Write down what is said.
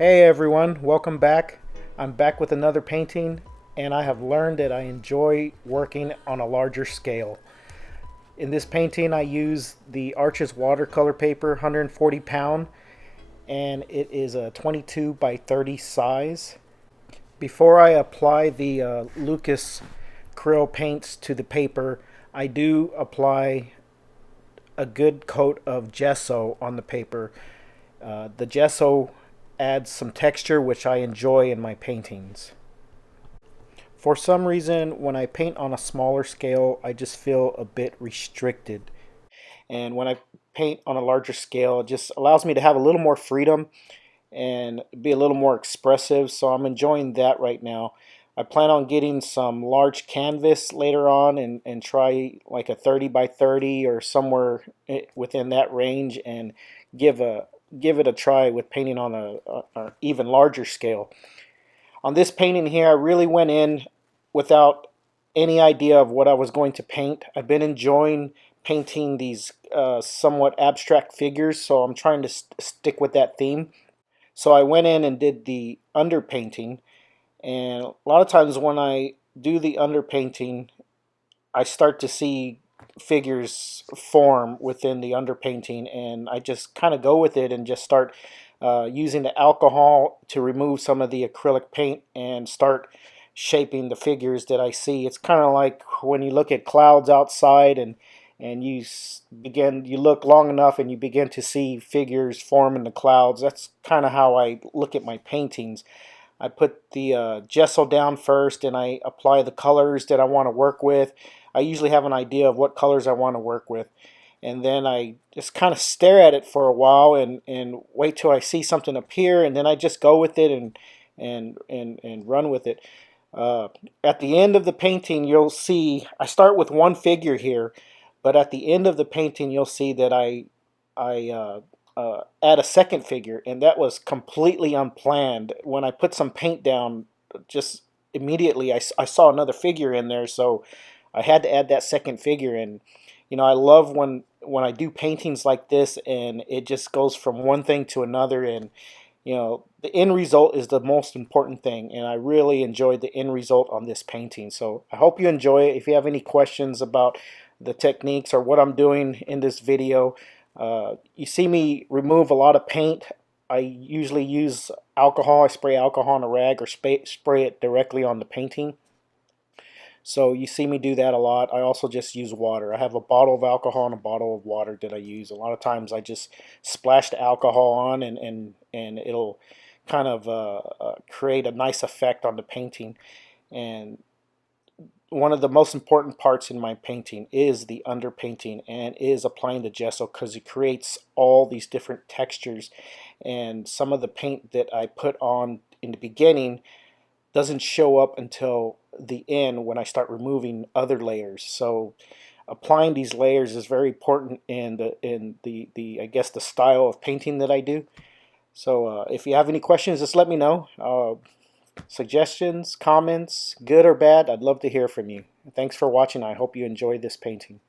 Hey everyone, welcome back. I'm back with another painting, and I have learned that I enjoy working on a larger scale. In this painting I use the Arches watercolor paper, 140 pound, and it is a 22 by 30 size. Before I apply the Lucas Acrylic paints to the paper, I do apply a good coat of gesso on the paper. The gesso adds some texture, which I enjoy in my paintings. For some reason, when I paint on a smaller scale, I just feel a bit restricted. And when I paint on a larger scale, it just allows me to have a little more freedom and be a little more expressive. So I'm enjoying that right now. I plan on getting some large canvas later on and try like a 30 by 30 or somewhere within that range and give it a try with painting on a even larger scale. On this painting here, I really went in without any idea of what I was going to paint. I've been enjoying painting these somewhat abstract figures, so I'm trying to stick with that theme. So I went in and did the underpainting, and a lot of times when I do the underpainting, I start to see figures form within the underpainting, and I just kind of go with it and just start using the alcohol to remove some of the acrylic paint and start shaping the figures that I see. It's kind of like when you look at clouds outside and you look long enough and you begin to see figures form in the clouds. That's kind of how I look at my paintings. I put the gesso down first and I apply the colors that I want to work with. I usually have an idea of what colors I want to work with, and then I just kind of stare at it for a while and wait till I see something appear, and then I just go with it and run with it. At the end of the painting, you'll see I start with one figure here, but at the end of the painting you'll see that I add a second figure, and that was completely unplanned. When I put some paint down, just immediately I saw another figure in there, so I had to add that second figure. And I love when I do paintings like this and it just goes from one thing to another, and the end result is the most important thing, and I really enjoyed the end result on this painting. So I hope you enjoy it. If you have any questions about the techniques or what I'm doing in this video, you see me remove a lot of paint. I usually use alcohol. I spray alcohol on a rag or spray it directly on the painting. So you see me do that a lot. I also just use water. I have a bottle of alcohol and a bottle of water that I use. A lot of times I just splash the alcohol on and it'll kind of create a nice effect on the painting. And one of the most important parts in my painting is the underpainting and is applying the gesso, because it creates all these different textures, and some of the paint that I put on in the beginning doesn't show up until the end when I start removing other layers. So applying these layers is very important in the I guess the style of painting that I do. So if you have any questions, just let me know. Suggestions, comments, good or bad, I'd love to hear from you. Thanks for watching. I hope you enjoyed this painting.